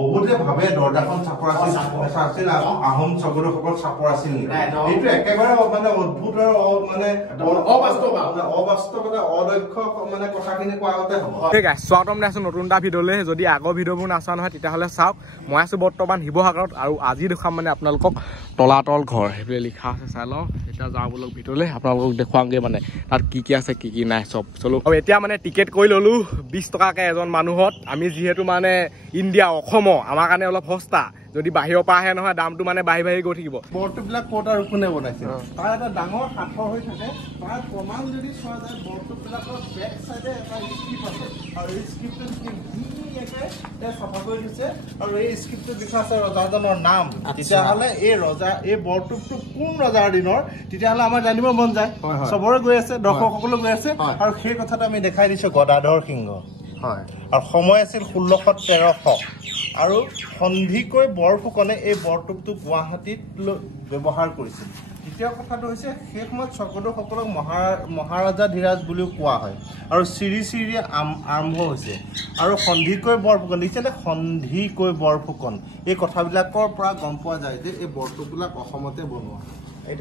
বহুতে ভাবে দৰজাখন চাপৰ আছিল আহোম স্বৰ্গদেউসকল চাপৰ আছিল এইটো একেবাৰে মানে অদ্ভুত আৰু মানে অবাস্তৱতা অদক্ষ মানে কথাখিনি কোৱা আগতে হ'ব। ঠিক আছে, স্বাগতম জনাইছো নতুন এটা ভিডিঅ'লৈ। যদি আগৰ ভিডিঅ'বোৰ নাচা নহয় তেতিয়াহ'লে চাওক। মই আছো বৰ্তমান শিৱসাগৰত আৰু আজি দেখুৱাম মানে আপোনালোকক তলাতল ঘৰ সেইটোৱে লিখা আছে, চাই লওঁ। এতিয়া যাওঁ বোলক ভিতৰলৈ, আপোনালোকক দেখুৱামগৈ মানে তাত কি কি আছে কি কি নাই চব। চলো আৰু এতিয়া মানে টিকেট কৰি ল'লো 20 টকাকৈ এজন মানুহত। আমি যিহেতু মানে ইণ্ডিয়া অসমৰ, আমাৰ কাৰণে অলপ সস্তা। যদি বাহিৰৰ পৰা আহে নহয় দামটো মানে বাঢ়ি বাঢ়ি গৈ থাকিব। বৰ্তবিলাক ক'ত আৰু কোনে বনাইছে তাৰ এটা ডাঙৰ সাঁথৰ হৈ থাকে। তাৰ প্ৰমাণ যদি চোৱা যায় বৰ্তবিলাকৰ বেক চাইডে এটা স্ক্ৰিপ্ট আছে আৰু এই স্ক্ৰিপ্টটো ধুনীয়াকৈ চাফা কৰি দিছে আৰু এই স্ক্ৰিপ্টটোত লিখা আছে ৰজাজনৰ নাম। তেতিয়াহ'লে এই ৰজা এই বৰটোপটো কোন ৰজাৰ দিনৰ তেতিয়াহ'লে আমাৰ জানিব মন যায়। চবৰে গৈ আছে, দৰ্শকসকলো গৈ আছে আৰু সেই কথাটো আমি দেখাই দিছোঁ গদাধৰ সিংহ। হয়, আৰু সময় আছিল 1613 আৰু সন্ধিকৈ বৰফুকনে এই বৰটোপটো গুৱাহাটীত ব্যৱহাৰ কৰিছিল। দ্বিতীয় কথাটো হৈছে সেই সময়ত স্বৰ্গদেউসকলক মহাৰাজা ধীৰাজ বুলিও কোৱা হয় আৰু চিৰি চিৰি আৰম্ভ হৈছে আৰু সন্ধিকৈ বৰফুকন দেখিছেনে, সন্ধিকৈ বৰফুকন এই কথাবিলাকৰ পৰা গম পোৱা যায় যে এই বৰটোপবিলাক অসমতে বনোৱা।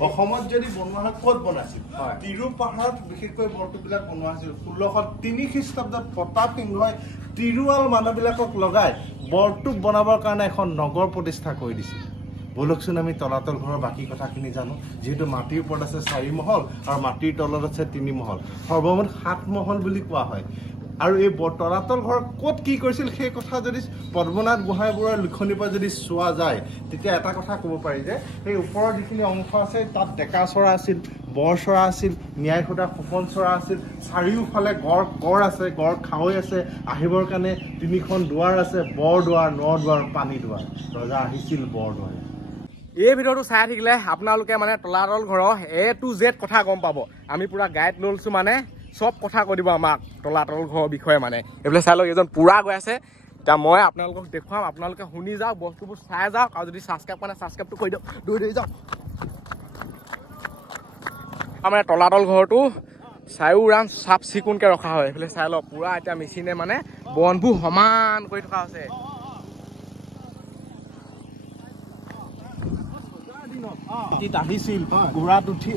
অসমত যদি বনোৱা হয় ক'ত বনাইছিল? তিৰু পাহাৰত বিশেষকৈ বৰটোপবিলাক বনোৱা হৈছিল। 1603 খ্ৰীষ্টাব্দত প্ৰতাপ সিংহই তিৰুৱাল মানুহবিলাকক লগাই বৰটোপ বনাবৰ কাৰণে এখন নগৰ প্ৰতিষ্ঠা কৰি দিছিল। বলকচোন আমি তলাতল ঘৰৰ বাকী কথাখিনি জানো। যিহেতু মাটিৰ ওপৰত আছে 4 মহল আৰু মাটিৰ তলত আছে 3 মহল, সৰ্বমুঠ 7 মহল বুলি কোৱা হয়। আৰু এই তলাতল ঘৰ ক'ত কি কৰিছিল সেই কথা যদি পদ্মনাথ গোহাঁই বৰুৱাৰ লিখনিৰ পৰা যদি চোৱা যায় তেতিয়া এটা কথা ক'ব পাৰি যে সেই ওপৰৰ যিখিনি অংশ আছে তাত ডেকা চৰা আছিল, বৰ চৰা আছিল, ন্যায় সূতা ফুকন চৰা আছিল। চাৰিওফালে গড় আছে, গড় খাৱৈ আছে, আহিবৰ কাৰণে 3খন দুৱাৰ আছে, বৰ দুৱাৰ, ন দুৱাৰ, পানী দুৱাৰ। ৰজা আহিছিল বৰ দুৱাৰ। এই ভিডিঅ'টো চাই থাকিলে আপোনালোকে মানে তলাতল ঘৰৰ A to Z কথা গম পাব। আমি পুৰা গাইড লৈছোঁ, মানে চব কথা কৈ দিব আমাক তলাতল ঘৰৰ বিষয়ে। মানে এইফালে চাই লওক এজন পুৰা গৈ আছে। এতিয়া মই আপোনালোকক দেখুৱাম, আপোনালোকে শুনি যাওক, বস্তুবোৰ চাই যাওক আৰু যদি ছাবস্ক্ৰাইব কৰা নাই ছাবস্ক্ৰাইবটো কৰি দিয়ক, দৌৰি যাওক। আমাৰ তলাতল ঘৰটো চাৰিওৰাম চাফ চিকুণকৈ ৰখা হয়। এইফালে চাই লওক পুৰা এতিয়া মেচিনে মানে বনবোৰ সমান কৰি থকা হৈছে। আহিছিল, ঘোঁৰাত উঠি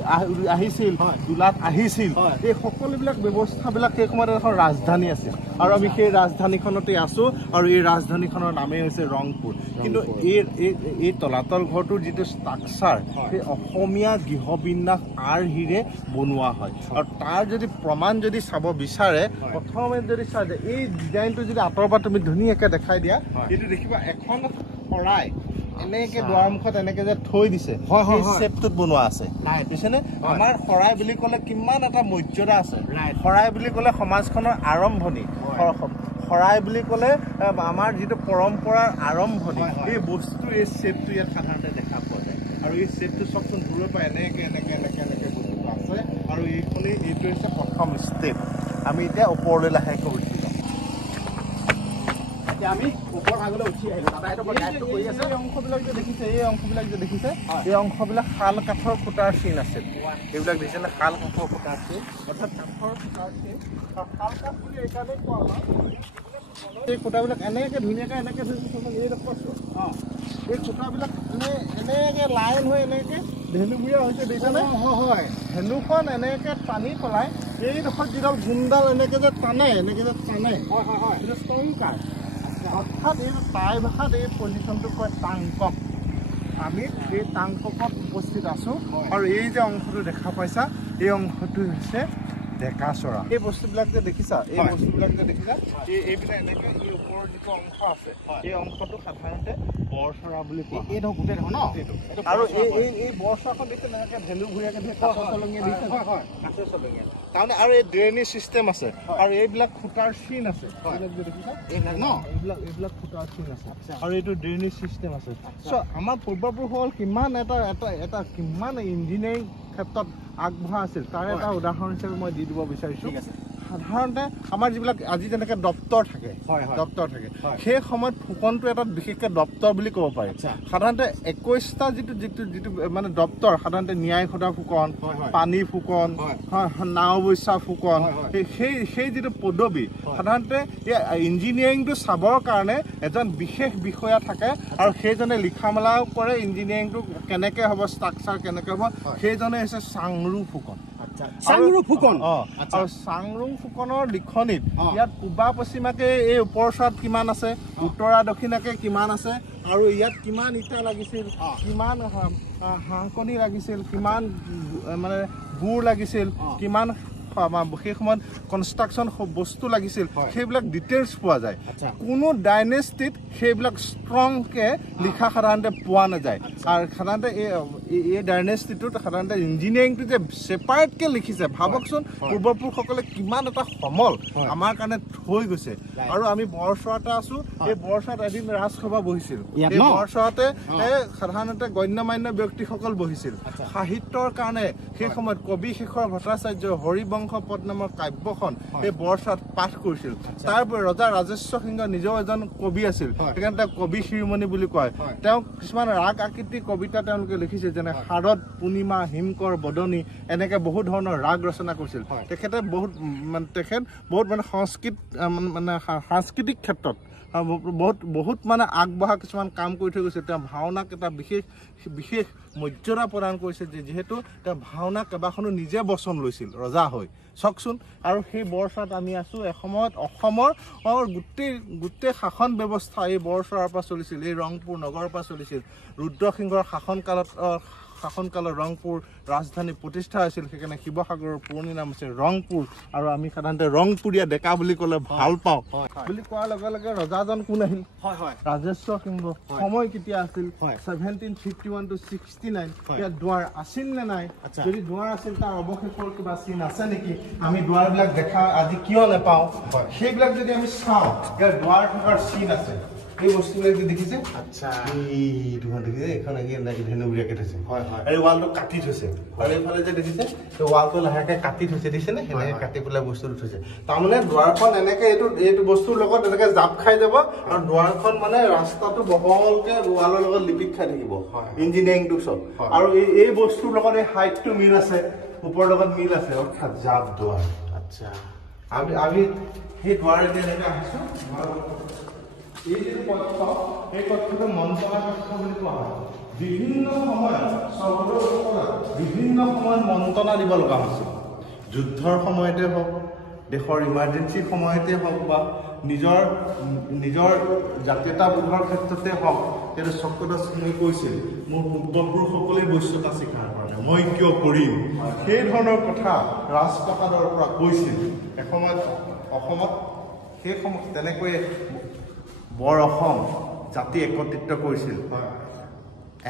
আহিছিল, দোলাত আহিছিল, এই সকলোবিলাক ব্যৱস্থাবিলাক সেই সময়ত এখন ৰাজধানী আছিল আৰু আমি সেই ৰাজধানীখনতে আছো আৰু এই ৰাজধানীখনৰ নামেই হৈছে ৰংপুৰ। কিন্তু এই তলাতল ঘৰটোৰ যিটো ষ্ট্ৰাকচাৰ সেই অসমীয়া গৃহবিন্যাস আৰ্হিৰে বনোৱা হয় আৰু তাৰ যদি প্ৰমাণ যদি চাব বিচাৰে প্ৰথমে যদি চাই যে এই ডিজাইনটো যদি আঁতৰৰ পৰা তুমি ধুনীয়াকৈ দেখাই দিয়া এইটো দেখিবা এখন শৰাই এনেকে দুৱাৰমুখত এনেকে যে থৈ দিছে সেই শেপটোত বনোৱা আছে। বুজিছেনে? আমাৰ শৰাই বুলি ক'লে কিমান এটা মৰ্যাদা আছে। শৰাই বুলি ক'লে সমাজখনৰ আৰম্ভণি, শৰাই বুলি ক'লে আমাৰ যিটো পৰম্পৰাৰ আৰম্ভণি, এই বস্তু এই শেপটো ইয়াত সাধাৰণতে দেখা পোৱা যায় আৰু এই শেপটো চবচোন দূৰৰ পৰা এনেকে এনেকে এনেকে এনেকে বস্তুটো আছে আৰু এইটো হৈছে প্ৰথম ষ্টেপ। আমি এতিয়া ওপৰলৈ লাহেকৈ উঠি যাওঁ। আমি ওপৰ ভাগলৈ উঠি আহিলো। এই অংশবিলাক যে দেখিছে এই অংশবিলাক শাল কাঠৰ খুঁটাৰ চিন আছিল। এইবিলাক দেখিছেনে? শাল কাঠৰ খুঁটাৰ চিন, অৰ্থাৎ কাঠৰ খুঁটাৰ চিন। শাল কাঠ বুলি এইকাৰণেই কোৱা হয়। এই খুঁটাবিলাক এনেকৈ ধুনীয়াকৈ এনেকৈ এইডোখৰ এই খুঁটাবিলাক এনেকৈ লাইন হৈ এনেকৈ ধেনুগুৰিয়া হৈছে দেখিছেনে? হয়, ধেনুখন এনেকৈ টানি পেলাই এইডোখৰত যিডাল গুণডাল এনেকৈ যে টানে সেইটো ষ্টংকাৰ। অৰ্থাৎ এই টাই ভাষাত এই পজিশ্যনটোক কয় টাংকক। আমি এই টাংককত উপস্থিত আছোঁ আৰু এই যে অংশটো দেখা পাইছা এই অংশটো হৈছে ডেকাচৰা। এই বস্তুবিলাক যে দেখিছা এইবিলাক এনেকৈ এই ওপৰৰ যিটো অংশ আছে এই অংশটো সাধাৰণতে বৰচৰা বুলি কোৱা হয়। এইটো গোটেই দেখোন ন আৰু এই বৰচৰাখন দেখিছে এনেকৈ ভেলু ঘূৰিয়াকৈ দিয়ে কাঠৰ চলঙীয়া দিছে কাঠৰ চলঙীয়া তাৰমানে আৰু এই ড্ৰেইনেজ চিষ্টেম আছে আৰু এইবিলাক খুঁটাৰ চিন আছে। এইবিলাক খুঁটাৰ চিন আছে আৰু এইটো ড্ৰেইনেজ চিষ্টেম আছে। চ' আমাৰ পূৰ্বপুৰুষসকল কিমান এটা কিমান ইঞ্জিনিয়াৰিং ক্ষেত্ৰত আগবঢ়া আছিল তাৰ এটা উদাহৰণ হিচাপে মই দি দিব বিচাৰিছোঁ। সাধাৰণতে আমাৰ যিবিলাক আজি যেনেকৈ দপ্তৰ থাকে দপ্তৰ থাকে সেই সময়ত ফুকনটো এটা বিশেষকৈ দপ্তৰ বুলি ক'ব পাৰি সাধাৰণতে 21টা যিটো মানে দপ্তৰ সাধাৰণতে ন্যায় সদা ফুকন পানী ফুকন নাও বৈচা ফুকন সেই যিটো পদবী সাধাৰণতে ইঞ্জিনিয়াৰিংটো চাবৰ কাৰণে এজন বিশেষ বিষয়া থাকে আৰু সেইজনে লিখা মেলাও কৰে ইঞ্জিনিয়াৰিংটো কেনেকৈ হ'ব ষ্ট্ৰাকচাৰ কেনেকৈ হ'ব সেইজনে হৈছে চাংৰু ফুকন আৰু চাংৰুং ফুকনৰ লিখনিত ইয়াত পূবা পশ্চিমাকে এই ওপৰচোৱাত কিমান আছে উত্তৰা দক্ষিণাকে কিমান আছে আৰু ইয়াত কিমান ইটা লাগিছিল কিমান হাঁহকণী লাগিছিল কিমান মানে গুৰ লাগিছিল কিমান সেই সময়ত কনষ্ট্ৰাকশ্যন বস্তু লাগিছিল সেইবিলাক ডিটেইলছ পোৱা যায় কোনো ডাইনেষ্টিত সেইবিলাক ষ্ট্ৰংকে লিখা সাধাৰণতে পোৱা নাযায় আৰু সাধাৰণতে এই ডাইনেষ্টিটোত সাধাৰণতে ইঞ্জিনিয়াৰিংটো যে ছেপাৰেটকৈ লিখিছে ভাবকচোন পূৰ্বপুৰুষসকলে কিমান এটা সমল আমাৰ কাৰণে থৈ গৈছে আৰু আমি বৰচোৱাতে আছো এই বৰচোৱাত এদিন ৰাজসভা বহিছিল এই বৰচোৱাতে সাধাৰণতে গণ্যমান্য ব্যক্তিসকল বহিছিল সাহিত্যৰ কাৰণে সেই সময়ত কবি শেখৰ ভট্টাচাৰ্য হৰিবংশ পদ নামৰ কাব্যখন এই বৰচোৱাত পাঠ কৰিছিল তাৰপৰি ৰজা ৰাজেশ্বৰ সিংহ নিজেও এজন কবি আছিল সেইকাৰণে তেওঁক কবি শিৰোমণি বুলি কয় তেওঁ কিছুমান ৰাগ আকৃতিৰ কবিতা তেওঁলোকে লিখিছিল যেনে শাৰদ পূৰ্ণিমা হিমকৰ বদনী এনেকৈ বহুত ধৰণৰ ৰাগ ৰচনা কৰিছিল তেখেত বহুত মানে সাংস্কৃতিক ক্ষেত্ৰত বহুত মানে আগবঢ়া কিছুমান কাম কৰি থৈ গৈছে তেওঁ ভাওনাক এটা বিশেষ মৰ্যাদা প্ৰদান কৰিছে যিহেতু তেওঁ ভাওনা কেইবাখনো নিজে বচন লৈছিল ৰজা হৈ চাওকচোন আৰু সেই বৰচোৱাত আমি আছোঁ এসময়ত অসমৰ গোটেই শাসন ব্যৱস্থা এই বৰচোৱাৰ পৰা চলিছিল এই ৰংপুৰ নগৰৰ পৰা চলিছিল ৰুদ্ৰসিংহৰ শাসনকালত ৰংপুৰ ৰাজধানী প্ৰতিষ্ঠা হৈছিল সেইকাৰণে শিৱসাগৰৰ পুৰণি নাম হৈছে ৰংপুৰ আৰু আমি সাধাৰণতে ৰংপুৰীয়া ডেকা বুলি ক'লে ভাল পাওঁ বুলি কোৱাৰ লগে লগে ৰজাজন কোন আহিল ৰাজেশ্বৰ সিংহ সময় কেতিয়া আছিল 1751 to 69 ইয়াত দুৱাৰ আছিল নে নাই যদি দুৱাৰ আছিল তাৰ অৱশেষৰ কিবা চিন আছে নেকি আমি দুৱাৰবিলাক দেখা আজি কিয় নাপাওঁ সেইবিলাক যদি আমি চাওঁ ইয়াৰ দুৱাৰ থকাৰ চিন আছে এই বস্তুবিলাক যে দেখিছে দেখিছে এইখন এনেকৈ ধেনুবুৰীয়াকৈ থৈছে এই ৱালটো কাটি থৈছে আৰু এইফালে যে দেখিছে সেই ৱালটো লাহেকৈ কাটি থৈছে দেখিছেনে সেনেকৈ কাটি পেলাই বস্তুটো থৈছে তাৰমানে দুৱাৰখন এনেকৈ এইটো বস্তুৰ লগত এনেকৈ জাপ খাই যাব আৰু দুৱাৰখন মানে ৰাস্তাটো বহলকৈ ৱালৰ লগত লিপিক খাই থাকিব ইঞ্জিনিয়াৰিংটো চব আৰু এই বস্তুৰ লগত এই হাইটটো মিল আছে ওপৰৰ লগত মিল আছে অৰ্থাৎ জাপ দুৱাৰ আমি সেই দুৱাৰেদি এনেকৈ আহিছোঁ এই যে পথ এই পথটোকে মন্ত্ৰণা পথ বুলি কোৱা হয় বিভিন্ন সময়ত মন্ত্ৰণা দিব লগা হৈছিল যুদ্ধৰ সময়তে হওক দেশৰ ইমাৰ্জেঞ্চিৰ সময়তে হওক বা নিজৰ জাতীয়তাবোধৰ ক্ষেত্ৰতে হওক সেইটো চক্ৰদাস সিংহই কৈছিল মোৰ পূৰ্বপুৰুষসকলেই বৈশ্যতা স্বীকাৰ কৰে মই কিয় কৰিম সেই ধৰণৰ কথা ৰাজপ্ৰসাদৰ পৰা কৈছিল এসময়ত অসমত সেই সময়ত তেনেকৈ বৰ অসম জাতি একত্ৰিত কৰিছিল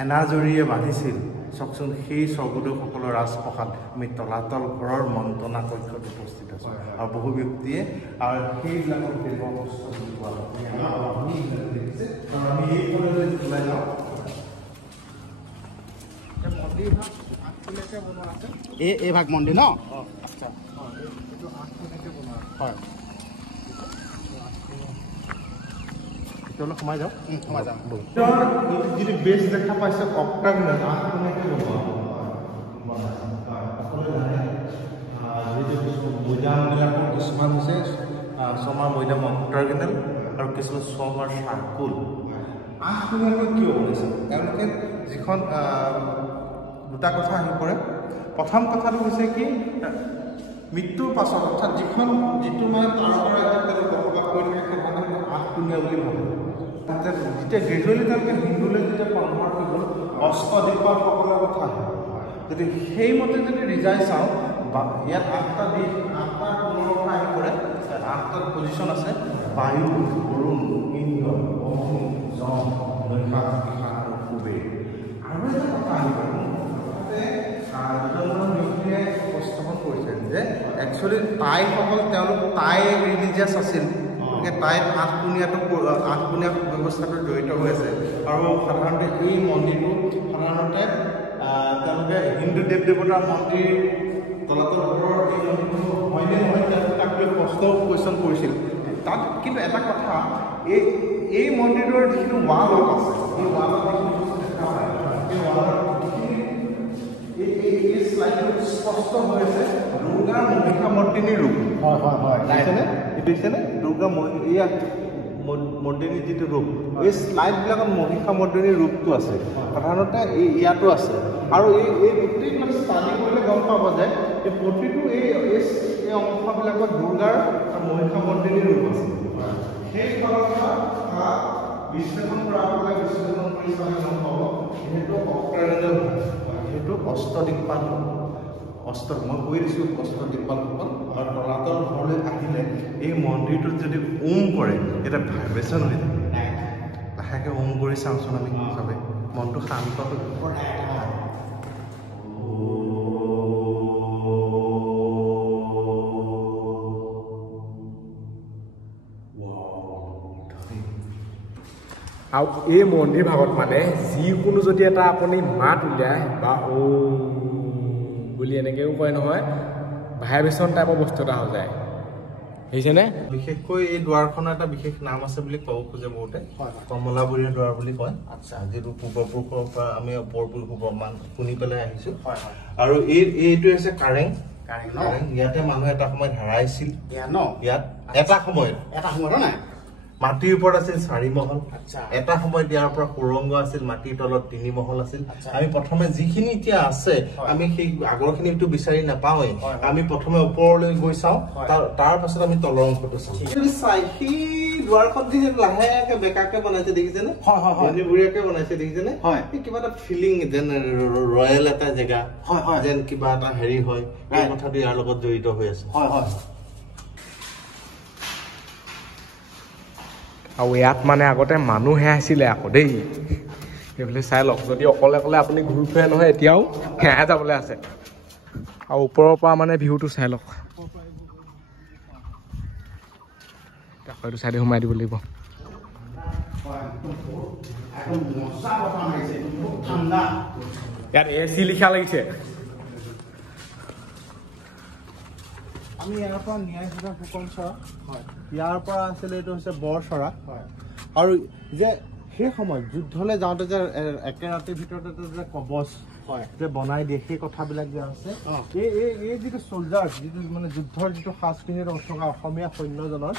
এনাজৰীয়ে বান্ধিছিল চাওকচোন সেই স্বৰ্গদেউসকলৰ ৰাজপ্ৰসাদ আমি তলাতল ঘৰৰ মন্ত্ৰণা কক্ষত উপস্থিত আছোঁ আৰু বহু ব্যক্তিয়ে আৰু সেইবিলাকৰ বস্তু বুলি কোৱা আমি এইফালে ওলাই যাওঁ মন্দিৰভাগ আগফালেকে বনোৱা আছে এই ভাগ মন্দিৰ ন আচ্ছা এইটো আগফালেকে বনোৱা হয় সোমাই যাওঁ যিটো বেছ দেখা পাইছে অক্টাগোনাল মৈদামবিলাকৰ কিছুমান হৈছে ছমাৰ মৈদাম অক্টাগোনাল আৰু কিছুমান ছমাৰ চাৰ্কুল আঠখনীয়াকৈ কিয় বনাইছে তেওঁলোকে যিখন দুটা কথা আহি পৰে প্ৰথম কথাটো হৈছে কি মৃত্যুৰ পাছত অৰ্থাৎ যিটো মানে তাৰ পৰা বসবাস কৰি থাকে সেই আঠখনীয়া বুলি ভাবে তাতে যেতিয়া গ্ৰেজুৱেলি তেওঁলোকে হিন্দুলৈ যেতিয়া কনভাৰ্ট হৈ গ'ল অষ্টদ্বীপসকলৰ কথা যদি সেইমতে যদি ৰিজাই চাওঁ বা ইয়াত 8টা দিশ 8টা কথা আহি পৰে 8টা পজিশ্যন আছে বায়ু বৰুণ ইন্দ্ৰ অগ্নি যম নৈশা আৰু কুবেৰ আৰু এটা কথা আহি পৰে দুজনমান ব্যক্তিয়ে উপস্থাপন কৰিছে যে একচুৱেলি টাইসকল তেওঁলোক টাই ৰিলিজিয়াছ আছিল টাইত আঠখনীয়া ব্যৱস্থাটো জড়িত হৈ আছে আৰু সাধাৰণতে এই মন্দিৰটো সাধাৰণতে তেওঁলোকে হিন্দু দেৱ দেৱতাৰ মন্দিৰ তলাতল ঘৰৰ এই মন্দিৰটো হয়নে নহয় তাক লৈ প্ৰশ্ন কুৱেশ্যন কৰিছিল তাত কিন্তু এটা কথা এই মন্দিৰৰ যিখিনি ৱালত আছে এই ৱালত দেখা পায় এই ৱালত এই শ্লাইডত স্পষ্ট হৈ আছে দুৰ্গাৰ মহিষামৰ্দিনী ৰূপ দেখিছেনে দেখিছেনে দুৰ্গা মৰ্দিনী যিটো ৰূপ এই শ্লাইডবিলাকত মহিষামৰ্দিনী ৰূপটো আছে সাধাৰণতে ইয়াতো আছে আৰু এই গোটেইখন ষ্টাডি কৰিলে গম পাব যে এই প্ৰতিটো এই অংশবিলাকত দুৰ্গাৰ মহিষামৰ্দিনী ৰূপ আছে সেই ফালৰ পৰা বিশ্লেষণ কৰা হ'লে বিশ্লেষণ কৰি চালে গম পাব সেইটো অক্টাৰেজৰ সেইটো অষ্টদিকপাল মই কৈ দিছোঁ অষ্টদিকপালসকল আৰু তলাতল ঘৰলৈ আহিলে এই মন্দিৰটোত যদি ওম কৰে এটা ভাইব্ৰেশ্যন হৈ থাকে লাহেকৈ ওম কৰি চাওঁচোন আমি চবে মনটো শান্ত আৰু এই মন্দিৰ ভাগত মানে যিকোনো যদি এটা আপুনি মাত উলিয়ায় বা বুলি এনেকৈও কয় নহয় ভাইব্ৰেশ্যন টাইপৰ বস্তু এটা হৈ যায় বুজিছেনে বিশেষকৈ এই দুৱাৰখনৰ এটা বিশেষ নাম আছে বুলি ক'ব খোজে বহুতে কমলাবৰীয়া দুৱাৰ বুলি কয় আচ্ছা যিটো পূৰ্বপুৰুষৰ পৰা আমি পৰপুৰুষৰ মান শুনি পেলাই আহিছোঁ আৰু এইটো হৈছে কাৰেং ইয়াতে মানুহ এটা সময়ত হেৰাইছিল ইয়াত এটা সময়ত নাই মাটিৰ ওপৰত আছিল 4 মহল এটা সময়ত ইয়াৰ পৰা সুৰংগ আছিল মাটিৰ তলত 3 মহল আছিল আমি প্ৰথমে যিখিনি এতিয়া আছে আমি সেই আগৰখিনিটো বিচাৰি নাপাওঁৱে আমি প্ৰথমে ওপৰলৈ গৈ চাওঁ তাৰ পাছত আমি তলৰ অংশটো চাওঁ সেই দুৱাৰখন যি লাহেকৈ বেকাকৈ বনাইছে দেখিছেনে বুঢ়ীয়াকৈ বনাইছে দেখিছেনে কিবা এটা ফিলিং যেন ৰয়েল এটা জেগা যেন কিবা এটা হেৰি হয় এই কথাটো ইয়াৰ লগত জড়িত হৈ আছে আৰু ইয়াত মানে আগতে মানুহে আছিলে আকৌ দেই সেইফালে চাই লওক যদি অকলে অকলে আপুনি ঘূৰি ফুৰে নহয় এতিয়াও সেয়াহে যাবলৈ আছে আৰু ওপৰৰ পৰা মানে ভিউটো চাই লওক হয়তো চাইডে সোমাই দিব লাগিব ইয়াত AC লিখা লাগিছে আমি ইয়াৰ পৰা ন্যায় সভা ফুকন চৰা ইয়াৰ পৰা আছিলে এইটো হৈছে বৰ চৰা আৰু যে সেই সময়ত যুদ্ধলৈ যাওঁতে যে একে ৰাতিৰ ভিতৰতে যে কবচ যে বনাই দিয়ে সেই কথাবিলাক যে আছে এই যিটো চলজাৰ যিটো মানে যুদ্ধৰ যিটো সাজ পিন্ধি থকা অসমীয়া সৈন্যজনৰ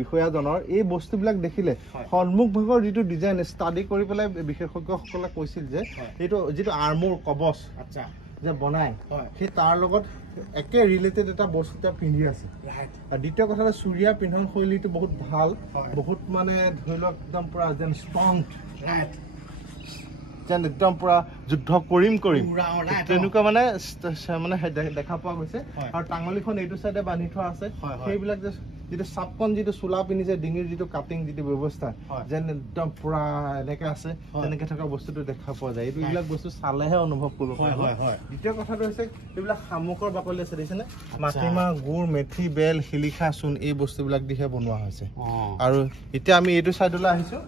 বিষয়াজনৰ এই বস্তুবিলাক দেখিলে সন্মুখ ভাগৰ যিটো ডিজাইন ষ্টাডি কৰি পেলাই বিশেষজ্ঞসকলে কৈছিল যে এইটো যিটো আৰ্মুৰ কবচ যে বনাই সেই তাৰ লগত একে ৰিলেটেড এটা বস্তু এটা পিন্ধি আছে আৰু দ্বিতীয় কথাটো চুৰিয়া পিন্ধন শৈলীটো বহুত ভাল বহুত মানে ধৰি লওক একদম পুৰা যেন ষ্ট্ৰং যেন একদম পুৰা যুদ্ধ কৰিম তেনেকুৱা মানে দেখা পোৱা গৈছে আৰু টাঙলিখন এইটো চাইডে বান্ধি থোৱা আছে সেইবিলাক যে যিটো চাপকন যিটো চোলা পিন্ধিছে ডিঙিৰ যিটো কাটিং যিটো ব্যৱস্থা যেন একদম পুৰা এনেকে আছে তেনেকে থকা বস্তুটো দেখা পোৱা যায় এইবিলাক বস্তু চালেহে অনুভৱ কৰিব দ্বিতীয় কথাটো হৈছে এইবিলাক শামুকৰ বাকলি আছে দেখিছেনে মাটিমাহ গুড় মেথি বেল শিলিখা চূণ এই বস্তুবিলাক দিহে বনোৱা হৈছে আৰু এতিয়া আমি এইটো চাইডলৈ আহিছোঁ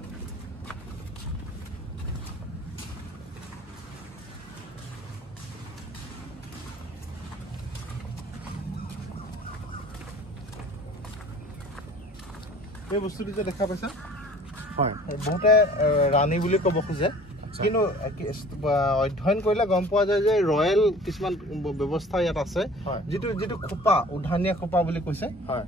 এই বস্তুটো যে দেখা পাইছা হয় বহুতে ৰাণী বুলি ক'ব খোজে কিন্তু অধ্যয়ন কৰিলে গম পোৱা যায় যে ৰয়েল কিছুমান ব্যৱস্থা ইয়াত আছে যিটো খোপা উধানীয়া খোপা বুলি কৈছে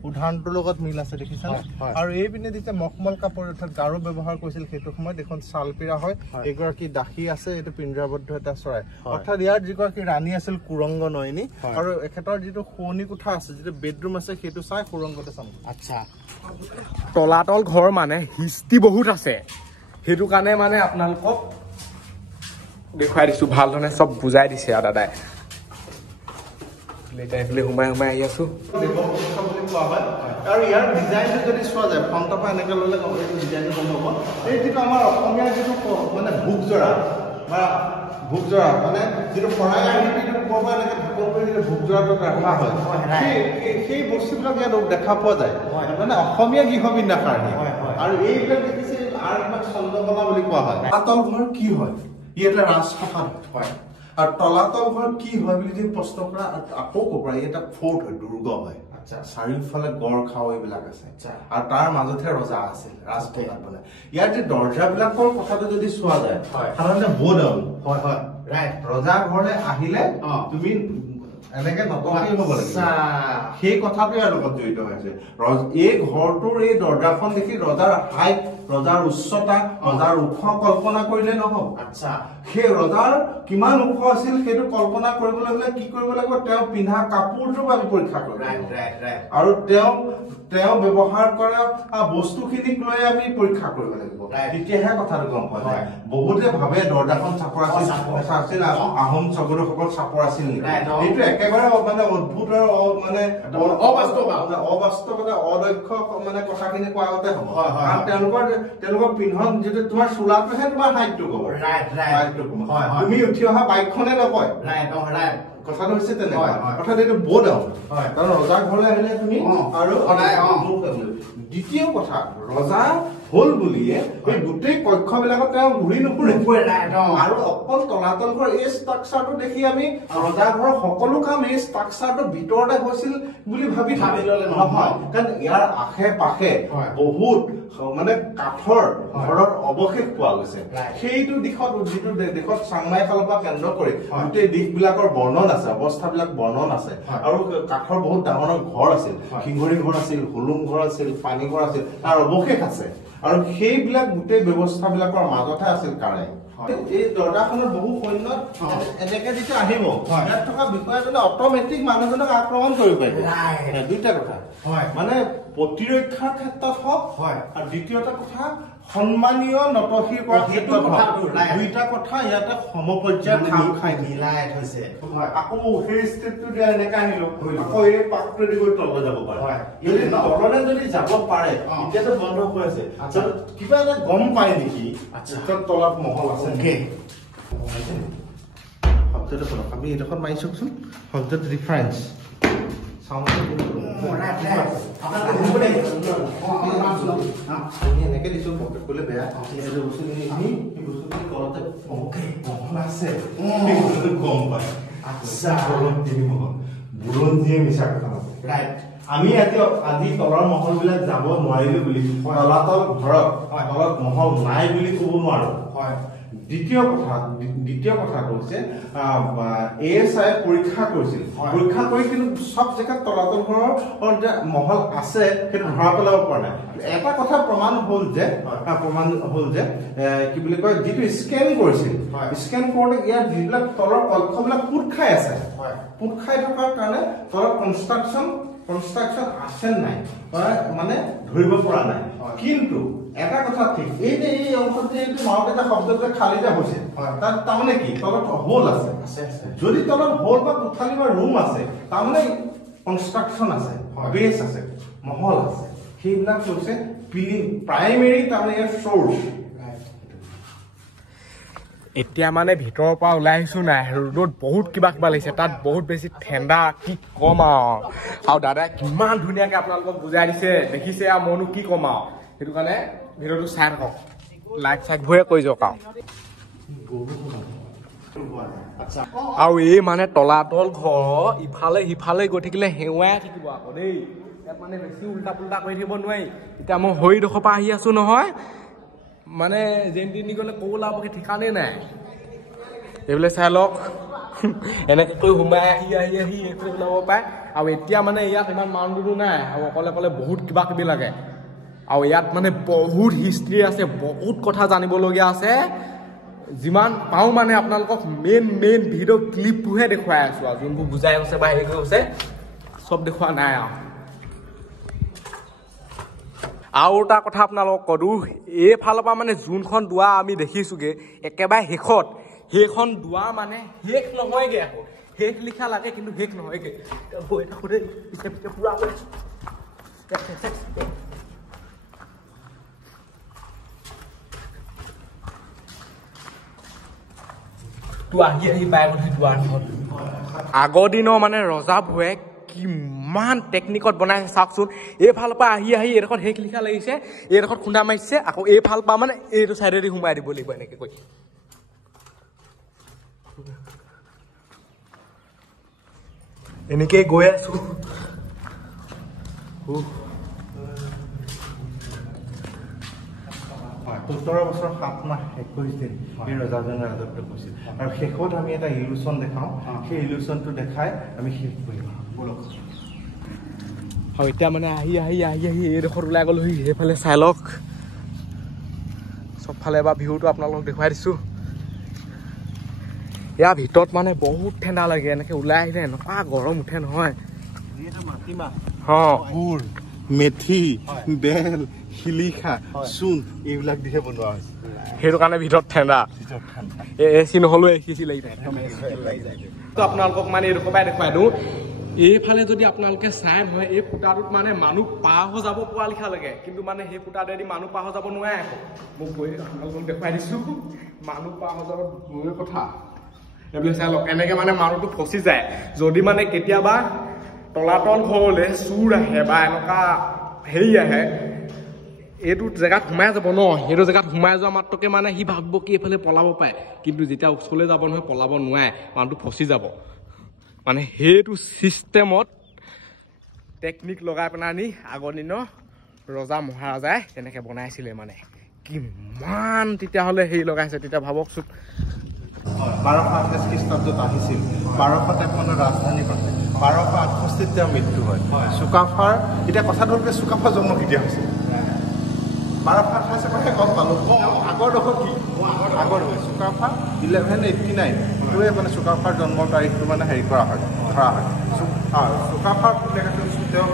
উধানটোৰ লগত মিল আছে দেখিছানে আৰু এই পিনে দিছে মখমল কাপোৰ অৰ্থাৎ গাৰো ব্যৱহাৰ কৰিছিল সেইটো সময়ত এখন চালপিৰা হয় এগৰাকী দাসী আছে এইটো পিঞ্জৰাবদ্ধ এটা চৰাই অৰ্থাৎ ইয়াৰ যিগৰাকী ৰাণী আছিল কুৰংগ নয়নী আৰু এখেতৰ যিটো শোৱনি কোঠা আছে যিটো বেডৰুম আছে সেইটো চাই সুৰংগতে চাম আচ্ছা তলাতল ঘৰ মানে হিষ্টি বহুত আছে সেইটো কাৰণে মানে আপোনালোকক দেখুৱাই দিছোঁ ভাল ধৰণে চব বুজাই দিছে আৰু দাদাই এইফালে সোমাই আহি আছোঁ আৰু ইয়াৰ ডিজাইনটো যদি চোৱা যায় ফ্ৰণ্টৰ পৰা এনেকৈ ল'লে এইটো ডিজাইনটো গম পাব এই যিটো আমাৰ অসমীয়াৰ যিটো মানে ভোগজৰা বা ভোগজৰা মানে যিটো শৰাই আহিটো ওপৰৰ পৰা এনেকৈ ঢাকন কৰি যিটো ভোগজৰাটো ৰখা হয় সেই বস্তুবিলাক ইয়াত দেখা পোৱা যায় মানে অসমীয়া গৃহবিন্যাস কাৰণে আৰু এইবিলাক দেখিছে আৰু এইবিলাক চন্দ্ৰকলা বুলি কোৱা হয় তলাতল ঘৰ কি হয় ই এটা ৰাজপ্ৰাসাদ হয় আৰু তলাতল ঘৰ কি হয় বুলি যদি প্ৰশ্ন কৰা আকৌ ক'ব পাৰি এটা ফৰ্ট হয় দুৰ্গ হয় চাৰিওফালে গড় খাও এইবিলাক আছে আৰু তাৰ মাজতহে ৰজা আছিল ৰাজপ্ৰসাদ বনাই ইয়াত যে দৰ্জাবিলাকৰ কথাটো যদি চোৱা যায় সাধাৰণতে ব'ডাউন হয় হয় ৰাইট ৰজা ঘৰলে আহিলে তুমি এনেকে নতকি হ'ব লাগিব সেই কথাটোৱে ইয়াৰ লগত জড়িত হৈ আছে এই ঘৰটোৰ এই দৰ্জাখন দেখি ৰজাৰ হাইট ৰজাৰ উচ্চতা ৰজাৰ ওখ কল্পনা কৰিলে নহ'ব আচ্ছা সেই ৰজাৰ কিমান ওখ আছিল সেইটো কল্পনা কৰিবলৈ হ'লে কি কৰিব লাগিব তেওঁ পিন্ধা কাপোৰটোৰ আমি পৰীক্ষা কৰিব আৰু তেওঁ ব্যৱহাৰ কৰা বস্তুখিনিক লৈ আমি পৰীক্ষা কৰিব লাগিব তেতিয়াহে কথাটো গম পোৱা যায় বহুতে ভাবে দৰ্জাখন চাপৰ আছিল আহোম স্বৰ্গদেউসকল চাপৰ আছিল এইটো একেবাৰে মানে অদ্ভুত আৰু মানে অবাস্তৱতা অদক্ষ মানে কথাখিনি কোৱা আগতে হ'ব কাৰণ তেওঁলোকৰ পিন্ধন যিটো তোমাৰ চোলাটোহে তোমাৰ হাইটটো ক'ব তুমি উঠি অহা বাইকখনে নকয় কথাটো হৈছে তেনেকুৱা অৰ্থাৎ এইটো ব'ডাউন কাৰণ ৰজাৰ ঘৰলৈ আহিলে তুমি আৰু দ্বিতীয় কথা ৰজা হল বুলিয়ে এই গোটেই কক্ষবিলাকত তেওঁ ঘূৰি নুফুৰে আৰু অকল তলাতল ঘৰ এই ষ্ট্ৰাকচাৰটো দেখি আমি ৰজা ঘৰৰ সকলো কাম এই ষ্ট্ৰাকচাৰটোৰ ভিতৰতে হৈছিল বুলি ভাবি ল'লে নহয় কাৰণ ইয়াৰ আশে পাশে বহুত মানে কাঠৰ ঘৰৰ অৱশেষ পোৱা গৈছে সেইটো দিশত যিটো দেশত চাংমাই ফালৰ পৰা কেন্দ্ৰ কৰি গোটেই দিশবিলাকৰ বৰ্ণন আছে অৱস্থাবিলাক বৰ্ণন আছে আৰু কাঠৰ বহুত ডাঙৰ ঘৰ আছিল সিংহৰী ঘৰ আছিল হুলুং ঘৰ আছিল পানী ঘৰ আছিল তাৰ অৱশেষ আছে আৰু সেইবিলাক গোটেই ব্যৱস্থাবিলাকৰ মাজতে আছিল কাৰেং এই দৰ্জাখনৰ বহু সৈন্য এনেকে যেতিয়া আহিব ইয়াত থকা বিষয়াজনে অট'মেটিক মানুহজনক আক্ৰমণ কৰিব পাৰিব দুইটা কথা মানে প্ৰতিৰক্ষাৰ ক্ষেত্ৰত হওক আৰু দ্বিতীয়টা কথা সন্মানীয় নতশীৰ পৰা দুইটা কথা ইয়াতে সমপৰ্যায়ত খাপ খাই মিলাই থৈছে আকৌ সেই ষ্টেপটো দিয়া এনেকে আহিলো আকৌ এই পাকটোৱেদি গৈ তললৈ যাব পাৰে যদি তললৈ যদি যাব পাৰে এতিয়াতো বন্ধ হৈ আছে কিবা এটা গম পায় নেকি তলত মহল আছে শব্দটো শুনক আমি এইডোখৰত মাৰি চাওকচোন শব্দটো ৰিফাৰেঞ্চ এনেকে দিছো পকেট কৰিলে বেয়া বস্তুখিনি তলতে আছে গম পায় বুৰঞ্জীয়ে মিছা কথা নকয় আমি আজি তলৰ মহল বিলাক যাব নোৱাৰিলো বুলি তলাতল ঘৰত তলত মহল নাই বুলি ক'ব নোৱাৰো দ্বিতীয় কথাটো হৈছে ASI পৰীক্ষা কৰিছিল পৰীক্ষা কৰি কিন্তু সব জেগাত তলাতল ঘৰৰ মহল আছে সেইটো ধৰা পেলাব পৰা নাই এটা কথা প্ৰমাণ হ'ল যে কি বুলি কয় যিটো স্কেন কৰিছিল স্কেন কৰোঁতে ইয়াত যিবিলাক তলৰ কক্ষবিলাক পুট খাই আছে পুট খাই থকাৰ কাৰণে তলৰ কনষ্ট্ৰাকশ্যন আছে নাই মানে ধৰিব পৰা নাই কিন্তু এটা কথা ঠিক এই যে এই অংশতে মাউট এটা শব্দতে খালি যে হৈছে তাত তাৰমানে কি তলত হোল আছে যদি তলত হোল বা কোঠালি বা ৰুম আছে তাৰমানে কনষ্ট্ৰাকশ্যন আছে বেছ আছে মহল আছে সেইবিলাক হৈছে প্ৰাইমেৰী তাৰমানে ইয়াৰ চ'ৰ্চ এতিয়া মানে ভিতৰৰ পৰা ওলাই আহিছো নাই ৰ'দত বহুত কিবা লাগিছে তাত বহুত বেছি ঠাণ্ডা কি কম আৰু দাদাই কিমান ধুনীয়াকৈ আপোনালোকক বুজাই দিছে দেখিছে আৰু মইনো কি কম আৰু সেইটো কাৰণে ভিডিঅ'টো চাই থাকক লাইক চাইকবোৰে কৈ যাওক আৰু এই মানে তলাতল ঘৰ ইফালে সিফালে গৈ থাকিলে হেৱাই থাকিব আকৌ দেই ইয়াত মানে বেছি উল্টা পুল্টা কৰি থাকিব নোৱাৰি এতিয়া মই হৰিডোখৰ পৰা আহি আছো নহয় মানে যেন তেনি গ'লে ক'ব লাভকে ঠিকানেই নাই এইবিলাক চাই লওক এনেকৈ কৈ সোমাই আহি এইফালে ওলাব পাৰে আৰু এতিয়া মানে ইয়াত ইমান মাউণ্টটো নাই আৰু অকলে বহুত কিবা কিবি লাগে আৰু ইয়াত মানে বহুত হিষ্ট্ৰী আছে বহুত কথা জানিবলগীয়া আছে যিমান পাওঁ মানে আপোনালোকক মেইন ভিডিঅ' ক্লিপটোহে দেখুৱাই আছোঁ আৰু যোনবোৰ বুজাই গৈছে বা হেৰি গৈছে চব দেখুওৱা নাই আৰু এটা কথা আপোনালোকক কওঁ এইফালৰ পৰা মানে যোনখন দুৱাৰ আমি দেখিছোঁগৈ একেবাৰে শেষত সেইখন দুৱাৰ মানে শেষ নহয়গৈ আকৌ শেষ লিখা লাগে কিন্তু শেষ নহয়গৈ গৈ থাকোঁতে পিছে পুৰা আহি পাই গ'ল সেই দুৱাৰখন আগৰ দিনৰ মানে ৰজাবোৰে কিমান টেকনিকত বনাইছে চাওকচোন এইফালৰ পৰা আহি এইডোখৰত শেষ লিখা লাগিছে এইডোখৰত খুন্দা মাৰিছে আকৌ এইফাল পৰা মানে এইটো চাইডেদি সোমাই দিব লাগিব এনেকৈ কৈ এনেকেই গৈ আছো 17 বছৰ 7 মাহ 21 দিন এই ৰজাজনে ৰাজত্ব কৰিছিল আৰু শেষত আমি এটা ইলুশ্যন দেখাওঁ সেই ইলুশ্যনটো দেখাই আমি শেষ কৰিম বলক আৰু এতিয়া মানে আহি এইডোখৰত ওলাই গ'লো সেইফালে চাই লওক চবফালে এবাৰ ভিউটো আপোনালোকক দেখুৱাই দিছোঁ ইয়াৰ ভিতৰত মানে বহুত ঠাণ্ডা লাগে এনেকৈ ওলাই আহিলে এনেকুৱা গৰম উঠে নহয় মাটিমাহ গুৰ মেথি বেল শিলিখা চূণ এইবিলাক দিহে বনোৱা হৈছে সেইটো কাৰণে ভিতৰত ঠাণ্ডা এচি নহ'লেও এচি লাগি থাকে আপোনালোকক মানে এইডোখৰ পৰাই দেখুৱাই দিওঁ এইফালে যদি আপোনালোকে চাই নহয় এই ফুটাটোত মানে মানুহ পাৰ হৈ যাব পৰা লিখা লাগে কিন্তু মানে সেই ফুটাটোৱেদি মানুহ পাৰ হৈ যাব নোৱাৰে আকৌ মোক গৈ আপোনালোকক দেখুৱাই দিছোঁ মানুহ পাৰ হৈ যাব দূৰৰে কথা এইবিলাক চাই লওক এনেকৈ মানে মানুহটো ফচি যায় যদি মানে কেতিয়াবা তলাতল ঘৰলৈ চুৰ আহে বা এনেকুৱা হেৰি আহে এইটো জেগাত সোমাই যাব ন সেইটো জেগাত সোমাই যোৱা মাত্ৰকে মানে সি ভাবিব কি এইফালে পলাব পাৰে কিন্তু যেতিয়া ওচৰলৈ যাব নহয় পলাব নোৱাৰে মানুহটো ফচি যাব মানে সেইটো চিষ্টেমত টেকনিক লগাই পেলাই আগৰ দিনৰ ৰজা মহাৰাজাই তেনেকৈ বনাইছিলে মানে কিমান তেতিয়াহ'লে হেৰি লগাইছে তেতিয়া ভাবকচোন 1228 খ্ৰীষ্টাব্দত আহিছিল 1253 ৰাজধানী পাতে 1268 তেওঁ মৃত্যু হয় চুকাফাৰ এতিয়া কথাটো হ'ল যে চুকাফাৰ জন্ম কেতিয়া হৈছিল 1228 গম পালোঁ আগৰ ডোখৰ কি আগৰ চুকাফা 1189 মানে চুকাফাৰ জন্মৰ তাৰিখটো মানে হেৰি কৰা হয় ধৰা হয় চুকাফাৰ তেওঁ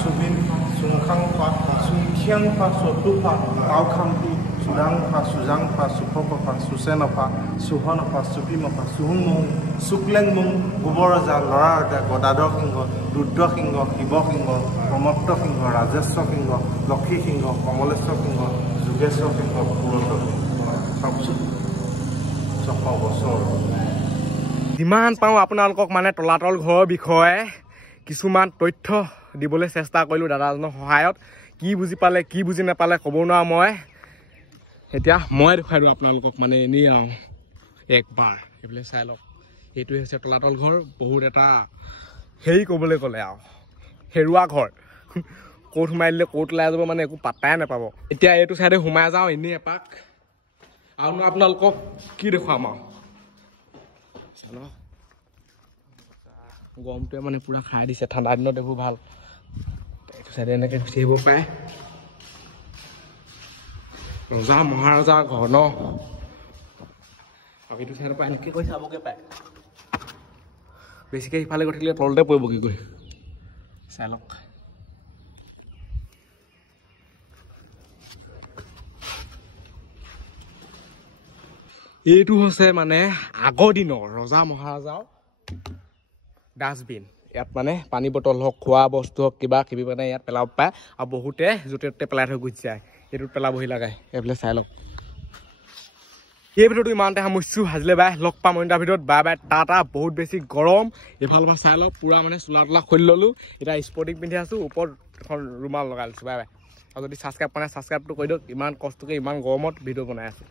চুবিনফা চুংখাংফা চুংখিয়াংফা চতুফা টাওখাংফি চুৰাংফা চুজাংফা চুফকফা চুচেনফা চুহনফা চুপিমফা চুহুংমুং চুকলেংমুং গোবৰজা ল'ৰা ৰজা গদাধৰ সিংহ ৰুদ্ৰসিংহ শিৱসিংহ প্ৰমত্ত সিংহ ৰাজেশ্বৰ সিংহ লক্ষী সিংহ কমলেশ্বৰ সিংহ যোগেশ্বৰ সিংহ পুৰন্দৰ চাওকচোন 600 বছৰ যিমান পাওঁ আপোনালোকক মানে তলাতল ঘৰৰ বিষয়ে কিছুমান তথ্য দিবলৈ চেষ্টা কৰিলোঁ দাদাজনৰ সহায়ত কি বুজি পালে কি বুজি নাপালে ক'ব নোৱাৰো মই এতিয়া মই দেখুৱাই দিওঁ আপোনালোকক মানে এনেই আৰু একবাৰ এইফালে চাই লওক এইটোৱে হৈছে তলাতল ঘৰ বহুত এটা হেৰি ক'বলৈ গ'লে আৰু হেৰুৱা ঘৰ ক'ত সোমাই দিলে ক'ত ওলাই যাব মানে একো পাত্তাই নাপাব এতিয়া এইটো চাইডে সোমাই যাওঁ এনেই এপাক আৰু আপোনালোকক কি দেখুৱাম আৰু চালো গৰমটোৱে মানে পুৰা খাই দিছে ঠাণ্ডা দিনত এইবোৰ ভাল এইটো চাইডে এনেকৈ গুচি আহিব পাৰে ৰজা মহাৰজাৰ ঘৰ ন আৰু এইটো চাইডৰ পৰা এনেকৈ কৈ চাবগৈ পায় বেছিকৈ সিফালে গৈ থাকিলে তলতে পৰিবগৈ গৈ চাই লওক এইটো হৈছে মানে আগৰ দিনৰ ৰজা মহাৰজাৰ ডাষ্টবিন ইয়াত মানে পানী বটল হওক খোৱা বস্তু হওক কিবা কিবি মানে ইয়াত পেলাব পাৰে আৰু বহুতে য'তে ত'তে পেলাই থৈ গুচি যায় এইটোত পেলাবহি লাগে এইফালে চাই লওক এই ভিডিঅ'টো ইমানতে সামৰিছোঁ আজিলৈ বাই লগ পাম অন্য ভিডিঅ'ত বাই বাই টাটা বহুত বেছি গৰম এইফালৰ পৰা চাই লওক পুৰা মানে চোলা তোলা খুলি ল'লোঁ এতিয়া স্পৰ্টিং পিন্ধি আছোঁ ওপৰত এখন ৰুমাল লগাই লৈছোঁ বাই বাই আৰু যদি ছাবস্ক্ৰাইব কৰা নাই ছাবস্ক্ৰাইবটো কৰি দিয়ক ইমান কষ্টকৈ ইমান গৰমত ভিডিঅ' বনাই আছোঁ